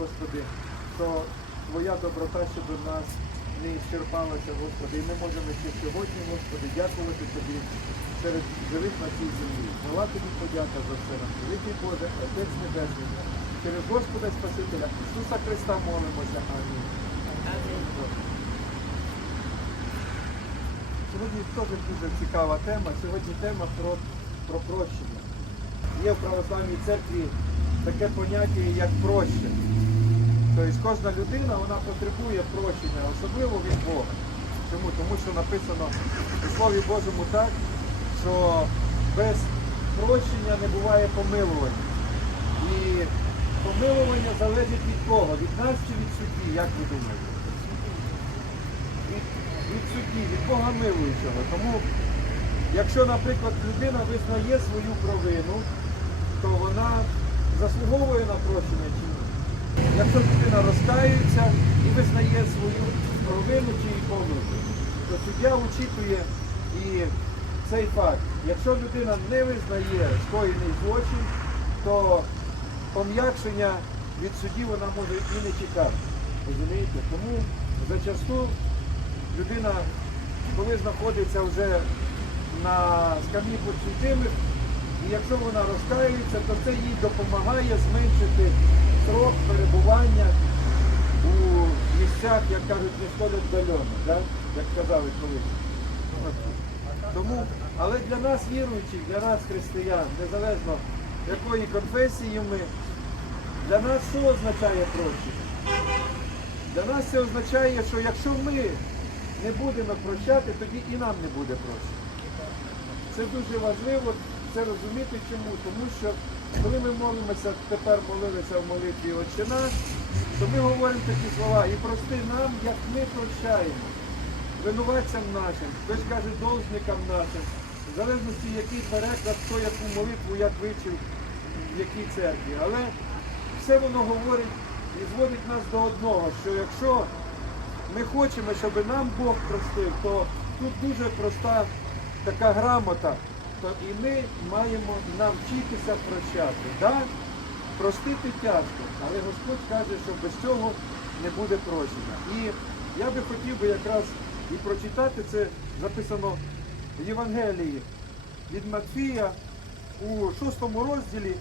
Господи, що Твоя доброта щодо нас не ісчерпалася, Господи. І ми можемо ще сьогодні, Господи, дякувати Тобі серед живих на цій землі. Хвала Тобі подяка за все нам. Великий Боже, Отець Небесний, через Господа Спасителя Ісуса Христа молимося. Амінь. Сьогодні теж дуже цікава тема. Сьогодні тема про, про прощення. Є в православній церкві таке поняття, як прощення. Тобто кожна людина вона потребує прощення, особливо від Бога. Чому? Тому що написано у Слові Божому так, що без прощення не буває помилування. І помилування залежить від кого? Від нас чи від судді, як ви думаєте? від, від судді, від Бога милуючого. Тому, якщо, наприклад, людина визнає свою провину, то вона заслуговує на прощення чи ні. Якщо людина розкаюється і визнає свою провину чи її помилку, то суддя учитує і цей факт. Якщо людина не визнає скоєний злочин, то пом'якшення від судді вона може і не чекати. Розумієте? Тому зачасту людина, коли знаходиться вже на скам'ї підсудимих, і якщо вона розкаюється, то це їй допомагає зменшити срок перебування у місцях, як кажуть, не столь віддалено, да? як казали колись. Тому, але для нас віруючих, для нас християн, незалежно якої конфесії ми, для нас що означає прощення? Для нас це означає, що якщо ми не будемо прощати, тоді і нам не буде прощення. Це дуже важливо це розуміти чому. Тому що коли ми молимося, тепер молилися в молитві Отче наш, то ми говоримо такі слова, і прости нам, як ми прощаємо, винуватцям нашим, хтось каже должникам нашим, в залежності, який переклад, хто яку молитву, як вивчив, в якій церкві. Але все воно говорить і зводить нас до одного, що якщо ми хочемо, щоб нам Бог простив, то тут дуже проста така грамота, то і ми маємо навчитися прощати. Да? Простити тяжко, але Господь каже, що без цього не буде прощення. І я би хотів би якраз і прочитати це записано в Євангелії від Матфія у 6 розділі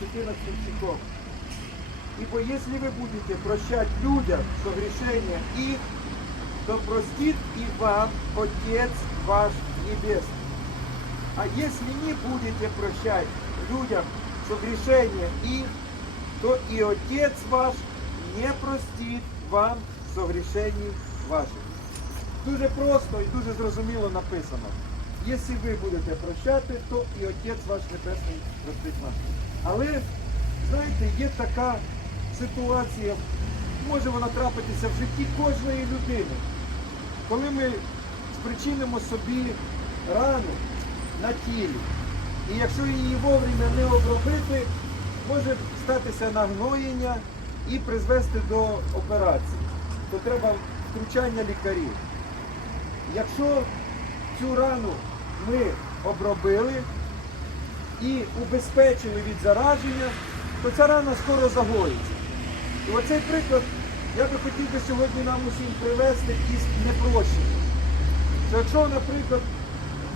14 стихом. Ибо если вы будете прощать людям согрешения их, то простит и вам Отец ваш Небесный. А если не будете прощать людям согрешения их, то и Отец ваш не простит вам согрешений ваших. Дуже просто і дуже зрозуміло написано. Якщо ви будете прощати, то і Отець ваш Небесний простить вам. Але, знаєте, є така ситуація, може вона трапитися в житті кожної людини. Коли ми спричинимо собі рану на тілі, і якщо її вовремя не обробити, може статися нагноєння і призвести до операції, то треба втручання лікарів. Якщо цю рану ми обробили і убезпечили від зараження, то ця рана скоро загоїться. І оцей приклад я би хотів би сьогодні нам усім привести із непрощення. Що якщо, наприклад,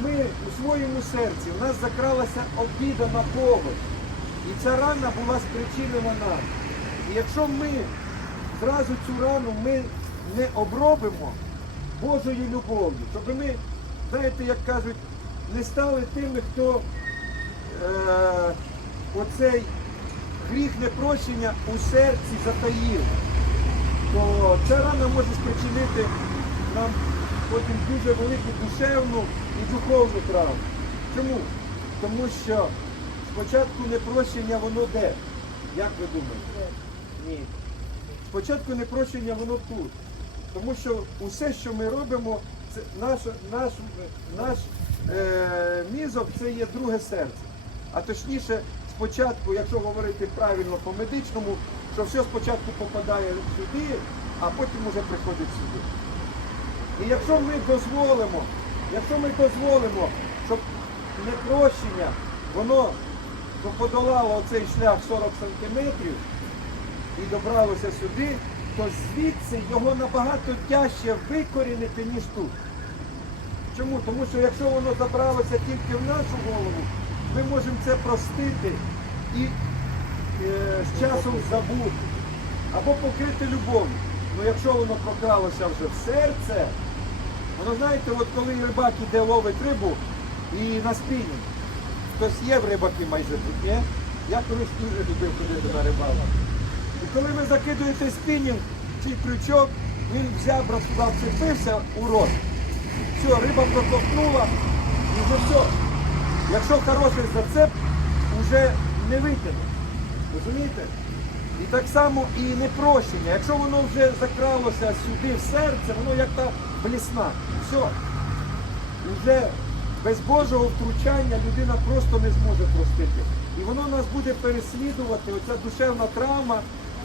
ми у своєму серці, у нас закралася обіда на Бога, і ця рана була спричинена нам. І якщо ми зразу цю рану ми не обробимо Божою любов'ю, щоб ми, знаєте, як кажуть, не стали тими, хто е, оцей гріх непрощення у серці затаїв, то ця рана може спричинити нам потім дуже велику душевну і духовну травму. Чому? Тому що спочатку непрощення воно де? Як ви думаєте? Ні. Спочатку непрощення воно тут. Тому що усе, що ми робимо, це наш, наш, наш е, мізок це є друге серце. А точніше, спочатку, якщо говорити правильно по медичному, що все спочатку попадає сюди, а потім вже приходить сюди. І якщо ми дозволимо, якщо ми дозволимо, щоб непрощення воно подолало оцей шлях 40 сантиметрів і добралося сюди, то звідси його набагато тяжче викорінити, ніж тут. Чому? Тому що якщо воно забралося тільки в нашу голову, ми можемо це простити і е, з часом забути. Або покрити любов'ю. Ну якщо воно прокралося вже в серце, воно знаєте, от коли рибак іде ловить рибу і на спінінг, хтось є в рибаки майже тут, ні? Я колись дуже любив ходити на рибалку. І коли ви закидуєте спінінг чи крючок, він взяв, туди вцепився у рот. Все, риба проковтнула і вже все. Якщо хороший зацеп, вже не витягне. Розумієте? І так само і непрощення. Якщо воно вже закралося сюди в серце, воно як та блісна. Все. Вже без Божого втручання людина просто не зможе простити. І воно нас буде переслідувати, оця душевна травма,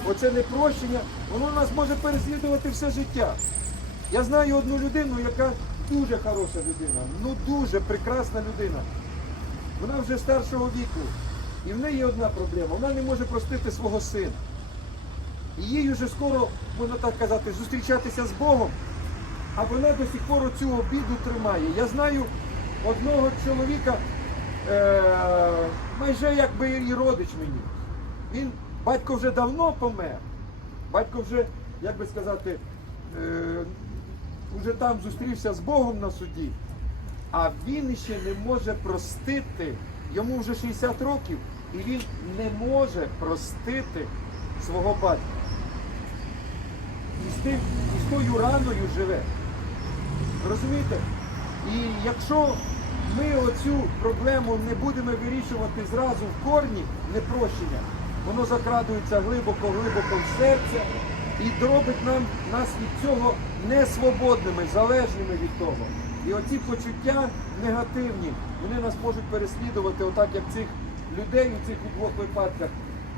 оце непрощення, воно нас може переслідувати все життя. Я знаю одну людину, яка дуже хороша людина, ну дуже прекрасна людина. Вона вже старшого віку. І в неї одна проблема. Вона не може простити свого сина. І їй вже скоро, можна так казати, зустрічатися з Богом, а вона до сих пор цю обіду тримає. Я знаю одного чоловіка, е, майже якби і родич мені. Він, батько вже давно помер. Батько вже, як би сказати, е, вже там зустрівся з Богом на суді, а він ще не може простити. Йому вже 60 років, і він не може простити свого батька. І з, тим, і з тою раною живе. Розумієте? І якщо ми оцю проблему не будемо вирішувати зразу в корні непрощення, воно закрадується глибоко-глибоко в серце і робить нам нас від цього несвободними, залежними від того. І оці почуття негативні, вони нас можуть переслідувати, отак як цих людей у цих двох випадках,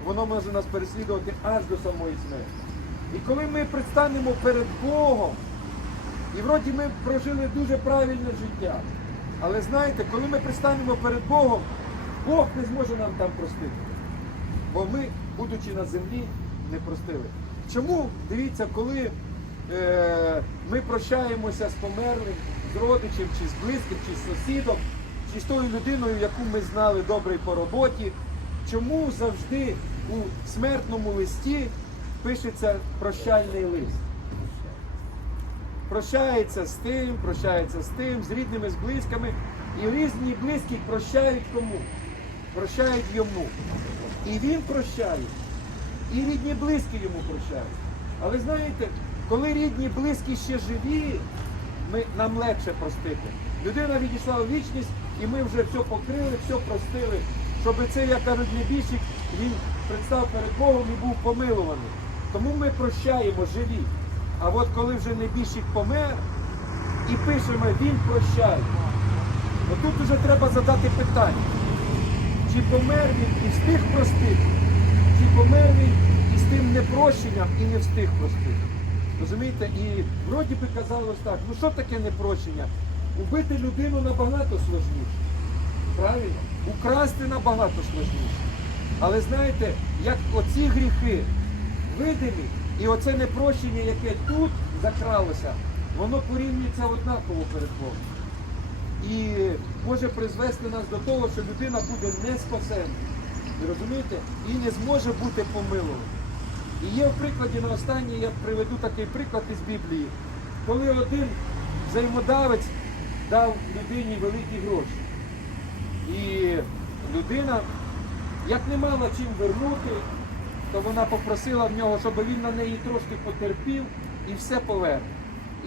воно може нас переслідувати аж до самої смерті. І коли ми предстанемо перед Богом, і вроді ми прожили дуже правильне життя. Але знаєте, коли ми пристанемо перед Богом, Бог не зможе нам там простити. Бо ми, будучи на землі, не простили. Чому? Дивіться, коли е, ми прощаємося з померлим, з родичем, чи з близьким, чи з сусідом, чи з тою людиною, яку ми знали добре по роботі, чому завжди у смертному листі пишеться прощальний лист? Прощається з тим, прощається з тим, з рідними, з близькими. І різні близькі прощають кому? Прощають йому. І він прощає. І рідні близькі йому прощають. Але знаєте, коли рідні близькі ще живі, ми, нам легше простити. Людина відійшла у вічність, і ми вже все покрили, все простили, щоб це, як кажуть, небіжчик, він представ перед Богом і був помилуваний. Тому ми прощаємо живі. А от коли вже небіжчик помер і пишемо Він прощає. Отут вже треба задати питання, чи помер він і встиг простити, чи помер він із тим непрощенням і не встиг простити. Розумієте? І вроді би казалось так, ну що таке непрощення? Убити людину набагато сложніше. Правильно? Украсти набагато сложніше. Але знаєте, як оці гріхи видимі, і оце непрощення, яке тут закралося, воно порівнюється однаково перед Богом. І може призвести нас до того, що людина буде не спасена. Розумієте? І не зможе бути помилована. І є в прикладі на останній, я приведу такий приклад із Біблії, коли один взаємодавець дав людині великі гроші. І людина, як не мала чим вернути, то вона попросила в нього, щоб він на неї трошки потерпів і все поверне.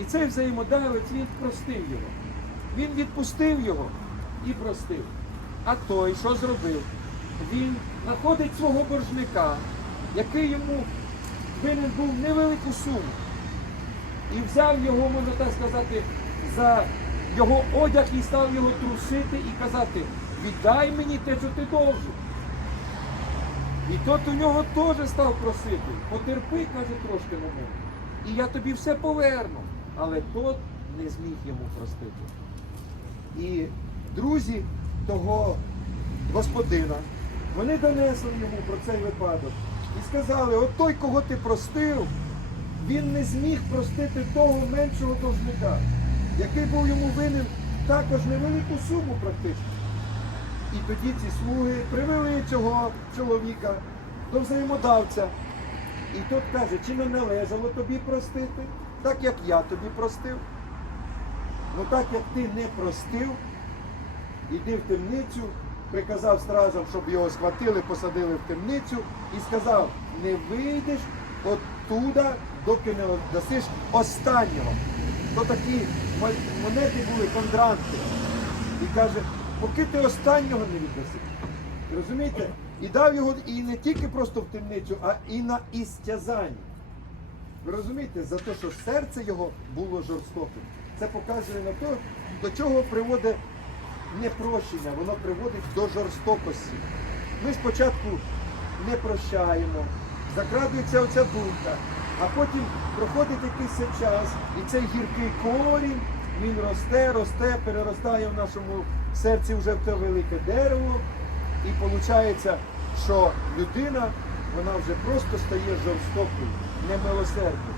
І цей взаємодавець він простив його. Він відпустив його і простив. А той, що зробив? Він знаходить свого боржника, який йому винен був невелику суму. І взяв його, можна так сказати, за його одяг і став його трусити і казати, віддай мені те, що ти должен. І тот у нього теж став просити, потерпи, каже, трошки на мене. І я тобі все поверну. Але тот не зміг йому простити. І друзі того господина. Вони донесли йому про цей випадок і сказали: от той, кого ти простив, він не зміг простити того меншого должника, який був йому винен також невелику суму практично. І тоді ці слуги привели цього чоловіка до взаємодавця. І тот каже, чи не належало тобі простити, так як я тобі простив. Ну так як ти не простив, іди в темницю, приказав стражам, щоб його схватили, посадили в темницю і сказав, не вийдеш оттуда, доки не дасиш останнього. То такі монети були кондранти. І каже, поки ти останнього не віддаси. Розумієте? І дав його і не тільки просто в темницю, а і на істязання. Ви розумієте, за те, що серце його було жорстоким. Це показує на те, до чого приводить непрощення, воно приводить до жорстокості. Ми спочатку не прощаємо, закрадується оця думка, а потім проходить якийсь час, і цей гіркий корінь, він росте, росте, переростає в нашому серці вже в те велике дерево. І виходить, що людина вона вже просто стає жорстокою, немилосердною.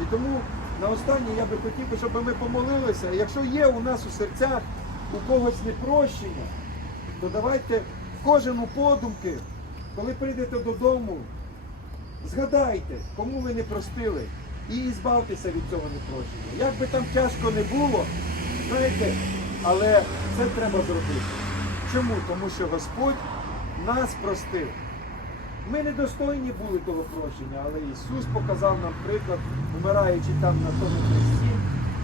І тому на останнє я би хотів, щоб ми помолилися. Якщо є у нас у серцях у когось непрощення, то давайте кожен у подумки, коли прийдете додому, згадайте, кому ви не простили, і збавтеся від цього непрощення. Як би там тяжко не було, знаєте, але це треба зробити. Чому? Тому що Господь нас простив. Ми недостойні були того прощення, але Ісус показав нам приклад, вмираючи там на тому хресті.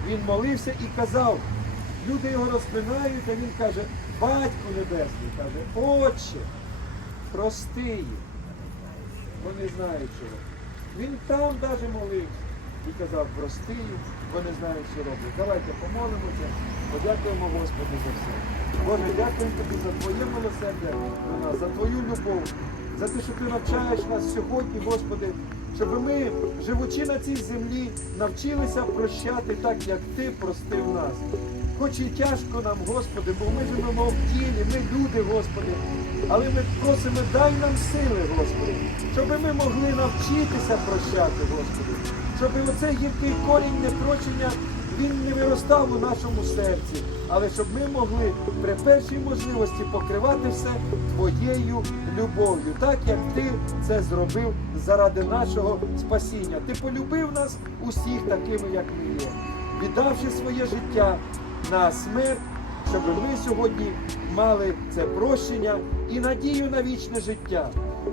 Він молився і казав, люди його розпинають, а він каже, Батько Небесний, каже, Отче, прости їх. Вони знають, робити. Він там навіть молився і казав, прости їх, вони знають, що роблять. Давайте помолимося, подякуємо Господу за все. Боже, дякуємо тобі за твоє милосердя до нас, за твою любов, за те, що ти навчаєш нас сьогодні, Господи, щоб ми, живучи на цій землі, навчилися прощати так, як ти простив нас. Хоч і тяжко нам, Господи, бо ми живемо в тілі, ми люди, Господи, але ми просимо, дай нам сили, Господи, щоб ми могли навчитися прощати, Господи, щоб оцей гіркий корінь непрочення він не виростав у нашому серці, але щоб ми могли при першій можливості покривати все Твоєю любов'ю, так як Ти це зробив заради нашого спасіння. Ти полюбив нас усіх такими, як ми є, віддавши своє життя на смерть, щоб ми сьогодні мали це прощення і надію на вічне життя.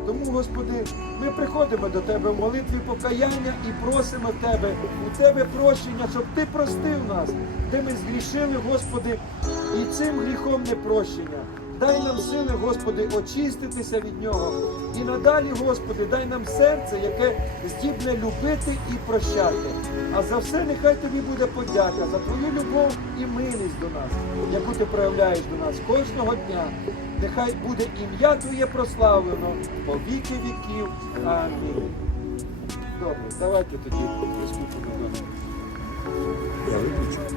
Тому, Господи, ми приходимо до Тебе в молитві покаяння і просимо Тебе, у Тебе прощення, щоб Ти простив нас, де ми згрішили, Господи, і цим гріхом не прощення. Дай нам сили, Господи, очиститися від нього. І надалі, Господи, дай нам серце, яке здібне любити і прощати. А за все нехай тобі буде подяка за твою любов і милість до нас, яку ти проявляєш до нас кожного дня. Нехай буде ім'я Твоє прославлено по віки віків. Амінь. Добре, давайте тоді приступимо до. Я виключу.